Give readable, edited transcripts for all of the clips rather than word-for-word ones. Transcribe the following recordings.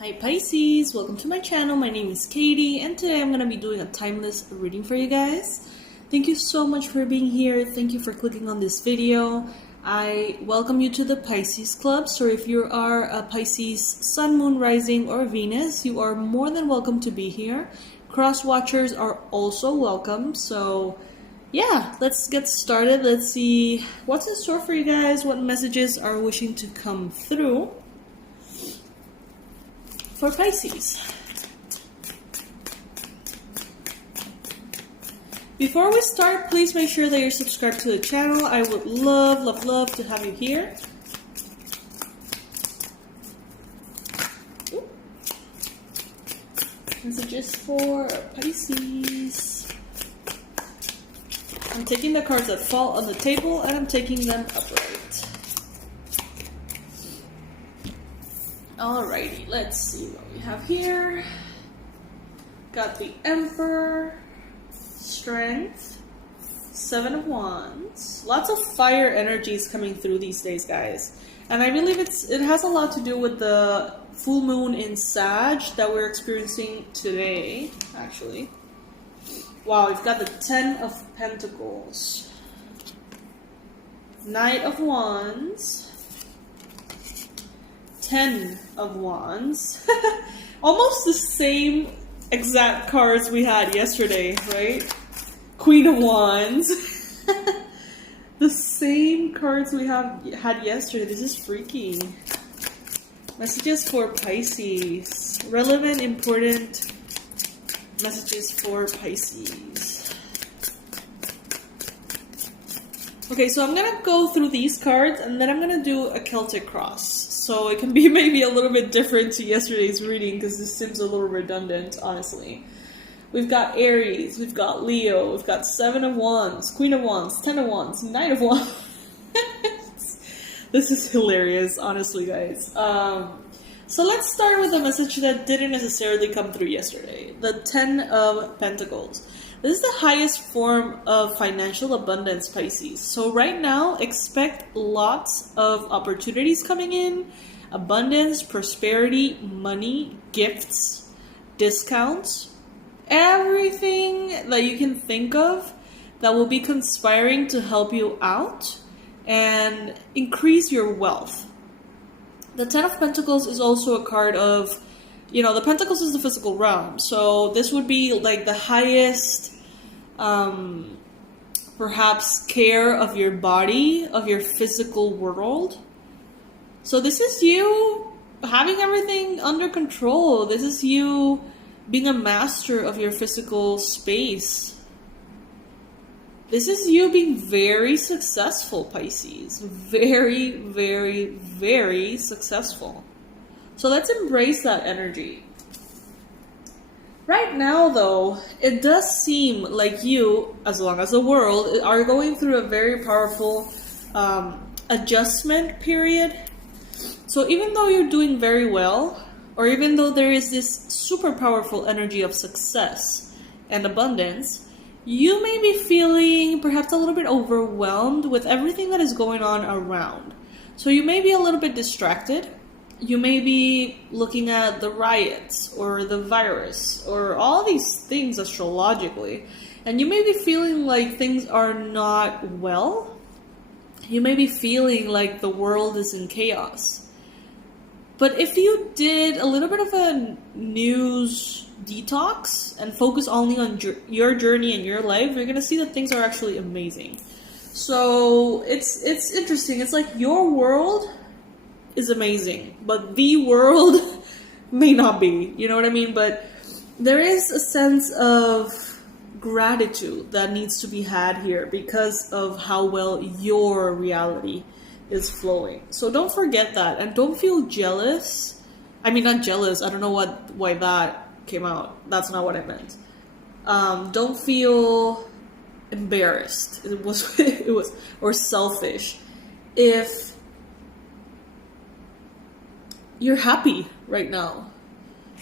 Hi Pisces, welcome to my channel. My name is Katie and today I'm going to be doing a timeless reading for you guys. Thank you so much for being here. Thank you for clicking on this video. I welcome you to the Pisces Club. So if you are a Pisces Sun, Moon, Rising, or Venus, you are more than welcome to be here. Cross watchers are also welcome. So yeah, let's get started. Let's see what's in store for you guys, what messages are wishing to come through for Pisces. Before we start, please make sure that you're subscribed to the channel. I would love to have you here. Ooh. Messages for Pisces. I'm taking the cards that fall on the table and I'm taking them upright. Alrighty, let's see what we have here. Got the Emperor, Strength, Seven of Wands. Lots of fire energies coming through these days, guys. And I believe it has a lot to do with the full moon in Sag that we're experiencing today, actually. Wow, we've got the Ten of Pentacles, Knight of Wands, Ten of Wands. Almost the same exact cards we had yesterday, right? Queen of Wands. The same cards we had yesterday. This is freaky. Messages for Pisces. Relevant, important messages for Pisces. Okay, so I'm gonna go through these cards and then I'm gonna do a Celtic cross. So it can be maybe a little bit different to yesterday's reading because this seems a little redundant, honestly. We've got Aries, we've got Leo, we've got Seven of Wands, Queen of Wands, Ten of Wands, Knight of Wands. This is hilarious, honestly, guys. So let's start with a message that didn't necessarily come through yesterday. The Ten of Pentacles. This is the highest form of financial abundance, Pisces. So right now, expect lots of opportunities coming in, abundance, prosperity, money, gifts, discounts, everything that you can think of that will be conspiring to help you out and increase your wealth. The Ten of Pentacles is also a card of, the Pentacles is the physical realm. So this would be like the highest perhaps care of your body, of your physical world. So this is you having everything under control. This is you being a master of your physical space. This is you being very successful, Pisces. Very, very, very successful. So let's embrace that energy. Right now, though, it does seem like you, as long as the world, are going through a very powerful adjustment period. So even though you're doing very well, or even though there is this super powerful energy of success and abundance, you may be feeling perhaps a little bit overwhelmed with everything that is going on around. So you may be a little bit distracted. You may be looking at the riots or the virus or all these things astrologically, and you may be feeling like things are not well. You may be feeling like the world is in chaos. But if you did a little bit of a news detox and focus only on your journey and your life, you're going to see that things are actually amazing. So it's interesting. It's like your world is amazing, but the world may not be, you know what I mean? But there is a sense of gratitude that needs to be had here because of how well your reality is flowing. So don't forget that, and don't feel jealous. I mean, not jealous, I don't know why that came out. That's not what I meant. Don't feel embarrassed. It was or selfish if you're happy right now,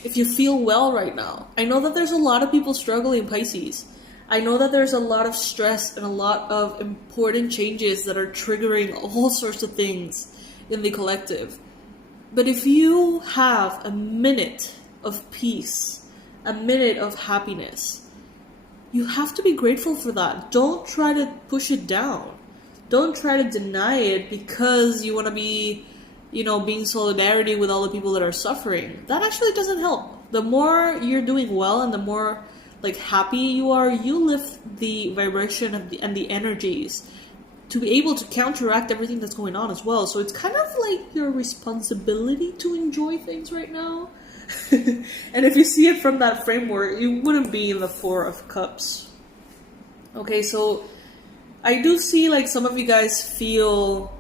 if you feel well right now. I know that there's a lot of people struggling, Pisces. I know that there's a lot of stress and a lot of important changes that are triggering all sorts of things in the collective. But if you have a minute of peace, a minute of happiness, you have to be grateful for that. Don't try to push it down. Don't try to deny it because you want to be, being solidarity with all the people that are suffering. That actually doesn't help. The more you're doing well and the more happy you are, you lift the vibration of and the energies to be able to counteract everything that's going on as well. So it's kind of like your responsibility to enjoy things right now. And if you see it from that framework, you wouldn't be in the Four of Cups. Okay, so I do see some of you guys feel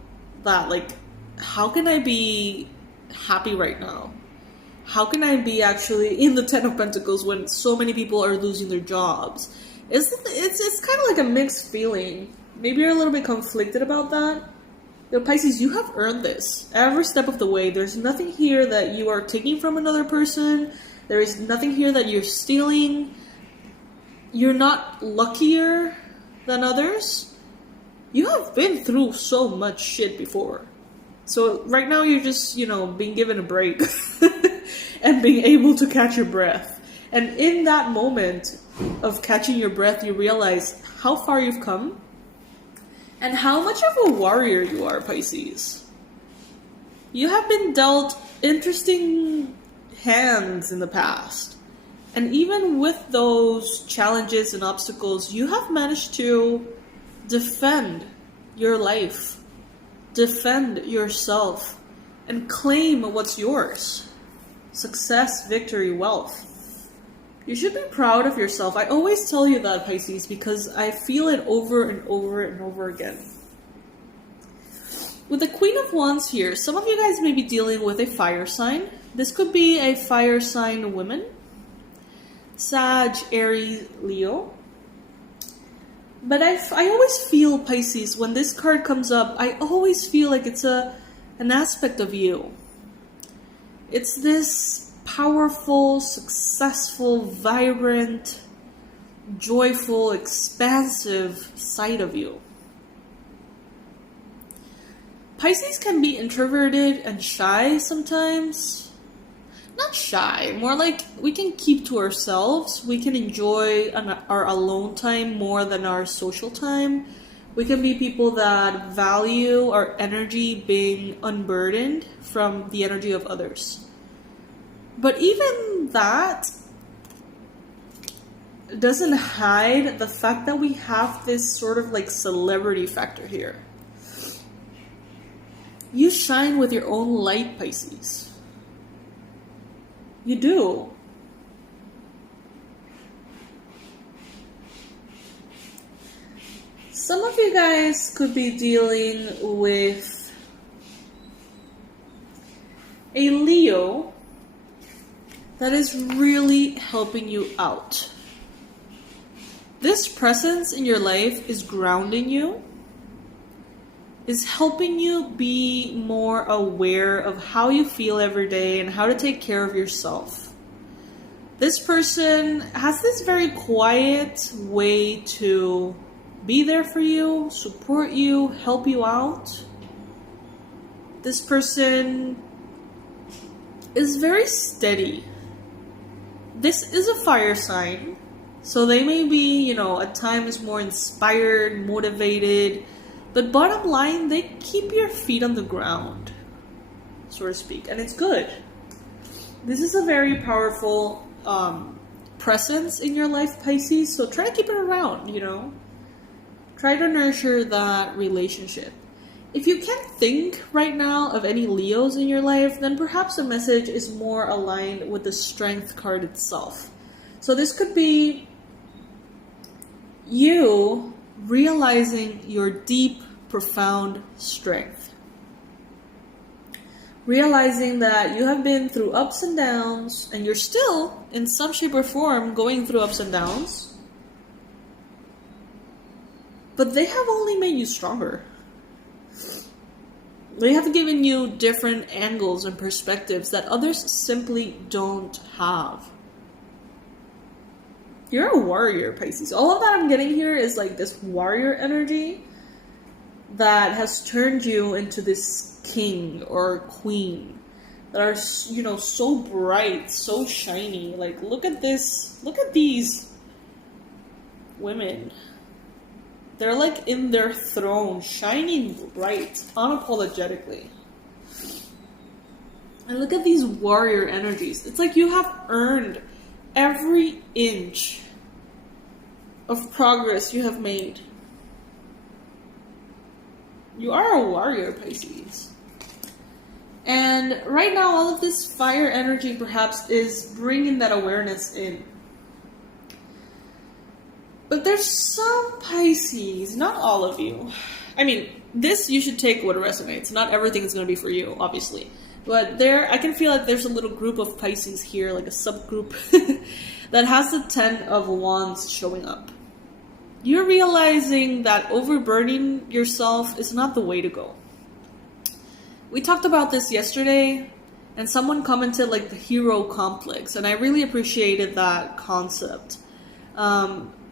that how can I be happy right now? How can I be actually in the Ten of Pentacles when so many people are losing their jobs? It's kind of like a mixed feeling. Maybe you're a little bit conflicted about that. Pisces, you have earned this every step of the way. There's nothing here that you are taking from another person. There is nothing here that you're stealing. You're not luckier than others. You have been through so much shit before. So right now you're just, being given a break and being able to catch your breath. And in that moment of catching your breath, you realize how far you've come and how much of a warrior you are, Pisces. You have been dealt interesting hands in the past. And even with those challenges and obstacles, you have managed to defend your life, defend yourself, and claim what's yours. Success, victory, wealth. You should be proud of yourself. I always tell you that, Pisces, because I feel it over and over and over again. With the Queen of Wands here, some of you guys may be dealing with a fire sign. This could be a fire sign woman. Sag, Aries, Leo. But I always feel, Pisces, when this card comes up, I always feel like it's an aspect of you. It's this powerful, successful, vibrant, joyful, expansive side of you. Pisces can be introverted and shy sometimes. Not shy, more like we can keep to ourselves. We can enjoy our alone time more than our social time. We can be people that value our energy being unburdened from the energy of others. But even that doesn't hide the fact that we have this sort of celebrity factor here. You shine with your own light, Pisces. You do. Some of you guys could be dealing with a Leo that is really helping you out. This presence in your life is grounding you, is helping you be more aware of how you feel every day and how to take care of yourself. This person has this very quiet way to be there for you, support you, help you out. This person is very steady. This is a fire sign, so they may be, at times more inspired, motivated, but bottom line, they keep your feet on the ground, so to speak, and it's good. This is a very powerful presence in your life, Pisces, so try to keep it around, Try to nurture that relationship. If you can't think right now of any Leos in your life, then perhaps the message is more aligned with the Strength card itself. So this could be you realizing your deep, profound strength. Realizing that you have been through ups and downs, and you're still, in some shape or form, going through ups and downs. But they have only made you stronger. They have given you different angles and perspectives that others simply don't have. You're a warrior, Pisces. All of that I'm getting here is this warrior energy that has turned you into this king or queen that are, you know, so bright, so shiny. Like, look at this. Look at these women. They're like in their throne, shining bright, unapologetically. And look at these warrior energies. It's like you have earned every inch of progress you have made. You are a warrior, Pisces. And right now, all of this fire energy perhaps is bringing that awareness in. But there's some Pisces, not all of you. I mean, this you should take what resonates. Not everything is going to be for you, obviously. But I can feel like there's a little group of Pisces here, like a subgroup, that has the 10 of Wands showing up. You're realizing that overburdening yourself is not the way to go. We talked about this yesterday, and someone commented like the hero complex, and I really appreciated that concept.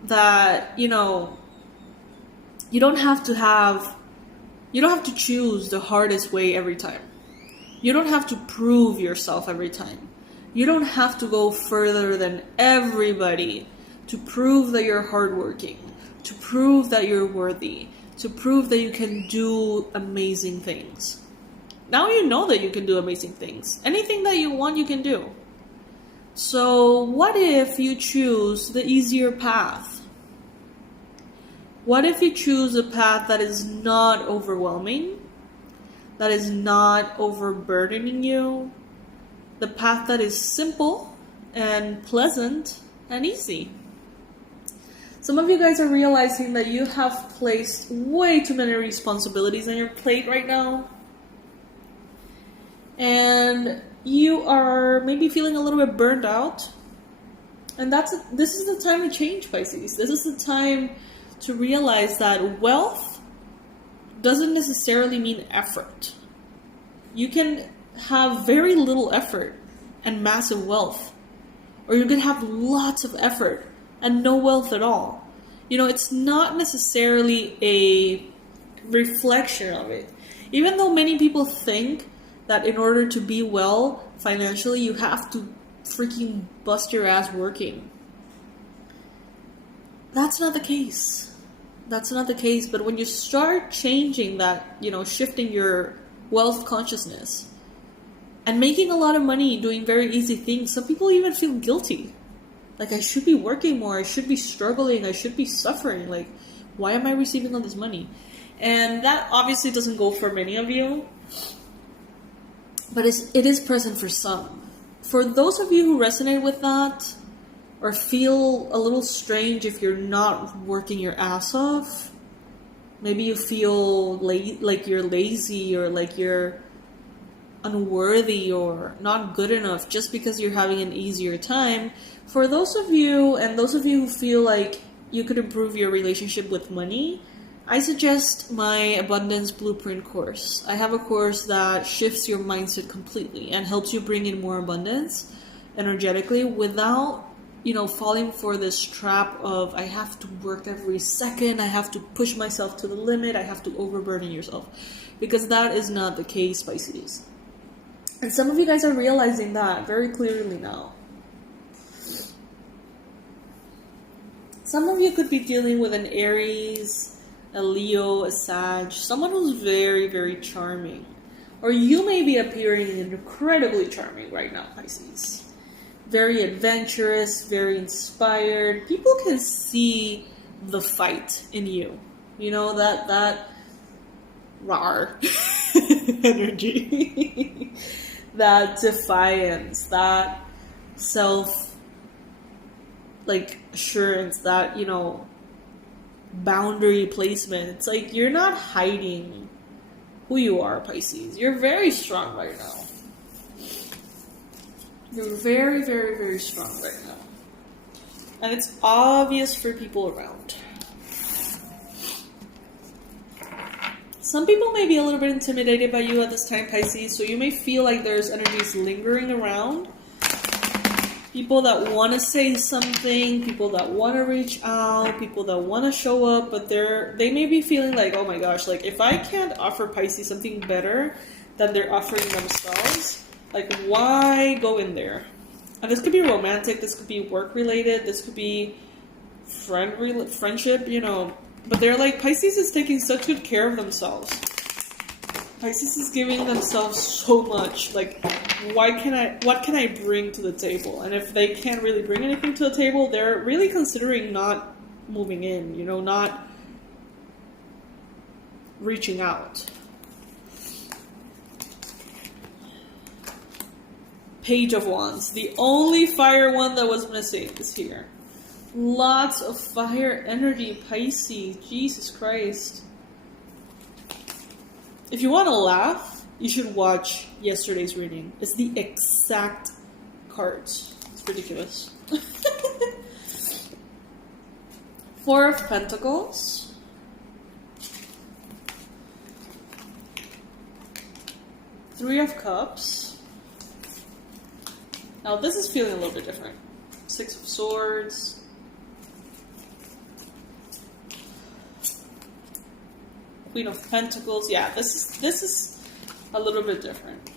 That, you know, you don't have to choose the hardest way every time. You don't have to prove yourself every time. You don't have to go further than everybody to prove that you're hardworking, to prove that you're worthy, to prove that you can do amazing things. Now you know that you can do amazing things. Anything that you want, you can do. So what if you choose the easier path? What if you choose a path that is not overwhelming, that is not overburdening you, the path that is simple and pleasant and easy? Some of you guys are realizing that you have placed way too many responsibilities on your plate right now. And you are maybe feeling a little bit burned out. And this is the time to change, Pisces. This is the time to realize that wealth doesn't necessarily mean effort. You can have very little effort and massive wealth. Or you can have lots of effort and no wealth at all. You know, it's not necessarily a reflection of it. Even though many people think that in order to be well financially, you have to freaking bust your ass working. That's not the case. That's not the case. But when you start changing that, you know, shifting your wealth consciousness and making a lot of money doing very easy things, some people even feel guilty. Like, I should be working more. I should be struggling. I should be suffering. Like, why am I receiving all this money? And that obviously doesn't go for many of you. But it is present for some. For those of you who resonate with that, or feel a little strange if you're not working your ass off, maybe you feel like you're lazy or like you're unworthy or not good enough just because you're having an easier time. For those of you, and those of you who feel like you could improve your relationship with money, I suggest my Abundance Blueprint course. I have a course that shifts your mindset completely and helps you bring in more abundance energetically without, you know, falling for this trap of I have to work every second, I have to push myself to the limit, I have to overburden yourself. Because that is not the case, Pisces. And some of you guys are realizing that very clearly now. Some of you could be dealing with an Aries, a Leo, a Sag, someone who's very, very charming. Or you may be appearing incredibly charming right now, Pisces. Very adventurous, very inspired. People can see the fight in you. You know, that rawr energy. That defiance, that self, assurance, that, you know, boundary placement. It's like you're not hiding who you are, Pisces. You're very strong right now. You're very, very, very strong right now. And it's obvious for people around. Some people may be a little bit intimidated by you at this time, Pisces, so you may feel like there's energies lingering around. People that want to say something, people that want to reach out, people that want to show up, but they may be feeling like, oh my gosh, like if I can't offer Pisces something better than they're offering themselves, Like, why go in there? And this could be romantic, this could be work-related, this could be friendship, you know. But they're like, Pisces is taking such good care of themselves. Pisces is giving themselves so much. Like, what can I bring to the table? And if they can't really bring anything to the table, they're really considering not moving in, you know, not reaching out. Page of Wands. The only fire one that was missing is here. Lots of fire energy, Pisces. Jesus Christ. If you want to laugh, you should watch yesterday's reading. It's the exact cards. It's ridiculous. Four of Pentacles. Three of Cups. Now this is feeling a little bit different. Six of Swords. Queen of Pentacles. Yeah, this is a little bit different.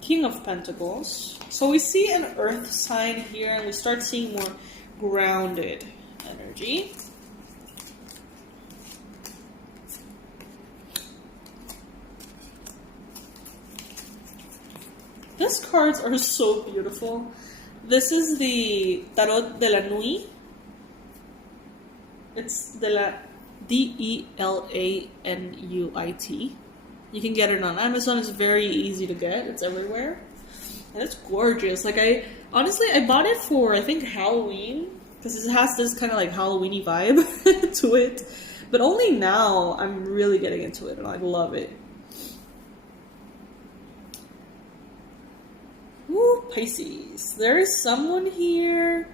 King of Pentacles. So we see an earth sign here, and we start seeing more grounded energy. These cards are so beautiful. This is the Tarot de la Nuit. It's de la Delanuit. You can get it on Amazon. It's very easy to get. It's everywhere. And it's gorgeous. Like, I bought it for, I think, Halloween. Because it has this kind of like Halloween-y vibe to it. But only now I'm really getting into it. And I love it. Ooh, Pisces. There is someone here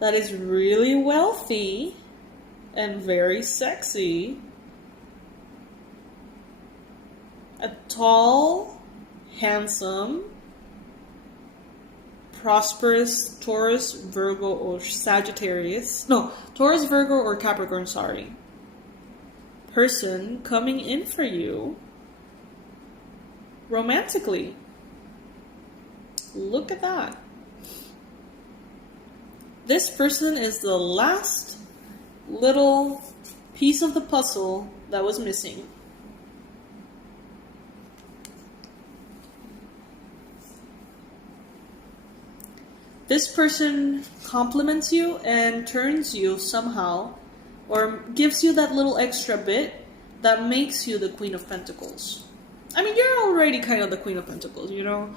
that is really wealthy and very sexy. A tall, handsome, prosperous Taurus, Virgo, or Sagittarius. No, Taurus, Virgo, or Capricorn, sorry. Person coming in for you romantically. Look at that. This person is the last little piece of the puzzle that was missing. This person compliments you and turns you somehow, or gives you that little extra bit that makes you the Queen of Pentacles. I mean, you're already kind of the Queen of Pentacles, you know?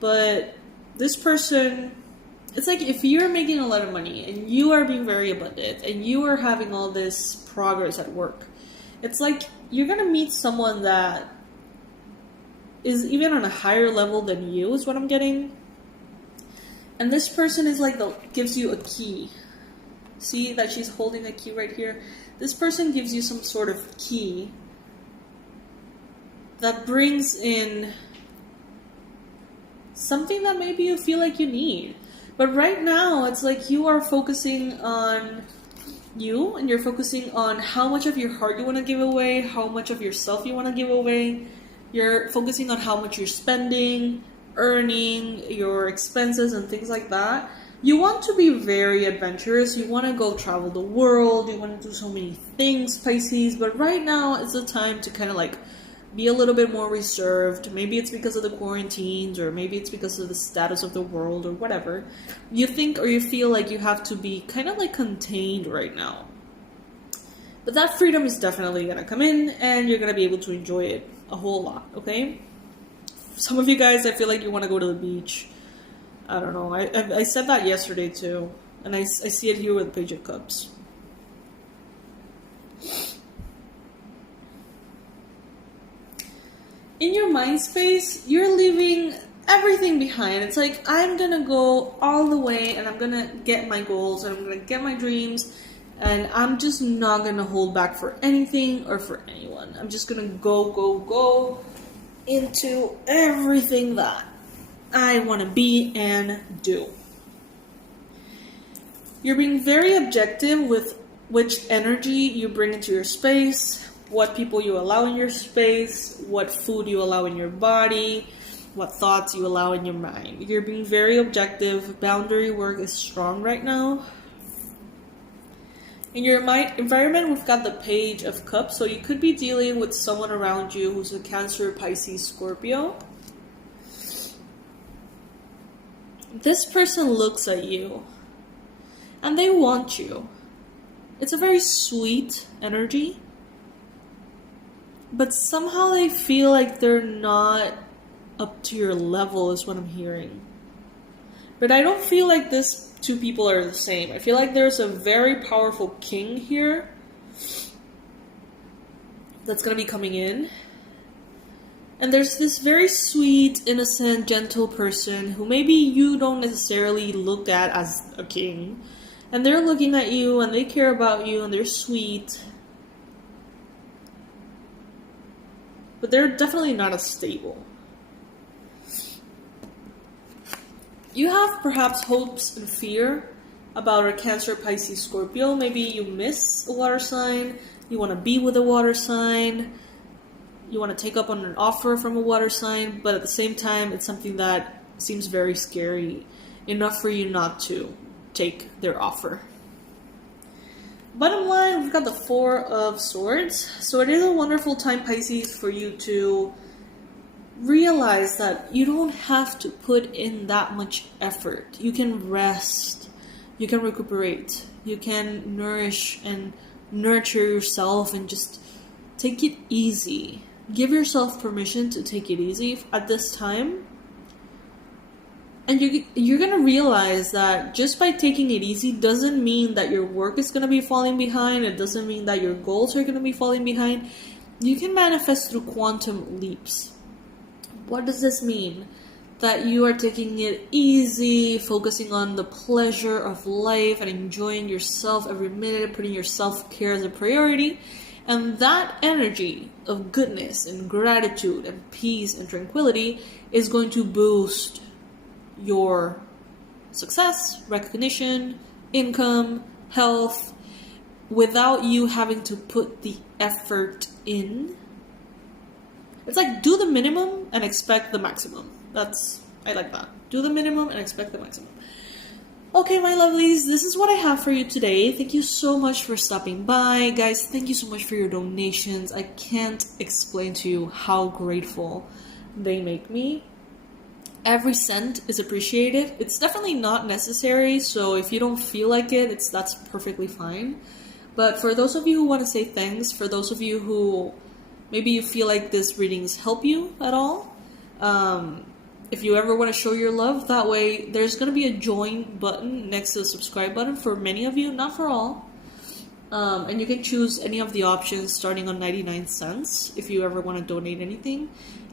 But this person, it's like if you're making a lot of money and you are being very abundant and you are having all this progress at work, it's like you're going to meet someone that is even on a higher level than you, is what I'm getting. And this person is like gives you a key. See that she's holding a key right here? This person gives you some sort of key that brings in something that maybe you feel like you need. But right now, it's like you are focusing on you, and you're focusing on how much of your heart you want to give away, how much of yourself you want to give away. You're focusing on how much you're spending, earning, your expenses, and things like that. You want to be very adventurous. You want to go travel the world. You want to do so many things, Pisces. But right now, it's the time to kind of like be a little bit more reserved. Maybe it's because of the quarantines, or maybe it's because of the status of the world, or whatever. You think or you feel like you have to be kind of like contained right now. But that freedom is definitely going to come in, and you're going to be able to enjoy it a whole lot, okay? Some of you guys, I feel like you want to go to the beach. I don't know. I said that yesterday too. And I see it here with Page of Cups. In your mind space, you're leaving everything behind. It's like, I'm going to go all the way, and I'm going to get my goals, and I'm going to get my dreams, and I'm just not going to hold back for anything or for anyone. I'm just going to go into everything that I want to be and do. You're being very objective with which energy you bring into your space. what people you allow in your space, what food you allow in your body, what thoughts you allow in your mind. You're being very objective. Boundary work is strong right now. In your environment, we've got the Page of Cups, so you could be dealing with someone around you who's a Cancer, Pisces, Scorpio. This person looks at you and they want you. It's a very sweet energy, but somehow they feel like they're not up to your level is what I'm hearing. But I don't feel like this two people are the same. I feel like there's a very powerful king here that's going to be coming in. And there's this very sweet, innocent, gentle person who maybe you don't necessarily look at as a king. And they're looking at you and they care about you and they're sweet. But they're definitely not as stable. You have perhaps hopes and fear about a Cancer, Pisces, Scorpio. Maybe you miss a water sign. You want to be with a water sign. You want to take up on an offer from a water sign. But at the same time, it's something that seems very scary. Enough for you not to take their offer. Bottom line, we've got the Four of Swords. So it is a wonderful time, Pisces, for you to realize that you don't have to put in that much effort. You can rest, you can recuperate, you can nourish and nurture yourself and just take it easy. Give yourself permission to take it easy at this time. And you're going to realize that just by taking it easy doesn't mean that your work is going to be falling behind. It doesn't mean that your goals are going to be falling behind. You can manifest through quantum leaps. What does this mean? That you are taking it easy, focusing on the pleasure of life and enjoying yourself every minute, putting your self-care as a priority. And that energy of goodness and gratitude and peace and tranquility is going to boost your success, recognition, income, health, without you having to put the effort in. It's like do the minimum and expect the maximum. I like that. Do the minimum and expect the maximum. Okay, my lovelies, this is what I have for you today. Thank you so much for stopping by. Guys, thank you so much for your donations. I can't explain to you how grateful they make me. Every cent is appreciated. It's definitely not necessary, so if you don't feel like it, that's perfectly fine. But for those of you who want to say thanks, for those of you who maybe you feel like this readings help you at all, if you ever want to show your love, that way there's going to be a join button next to the subscribe button for many of you, not for all. And you can choose any of the options starting on 99 cents if you ever want to donate anything.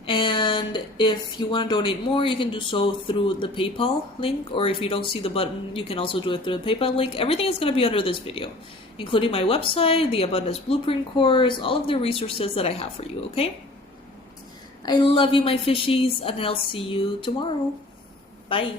And if you want to donate more, you can do so through the PayPal link, or if you don't see the button, you can also do it through the PayPal link. Everything is going to be under this video, including my website, the Abundance Blueprint course, all of the resources that I have for you, okay? I love you, my fishies, and I'll see you tomorrow. Bye.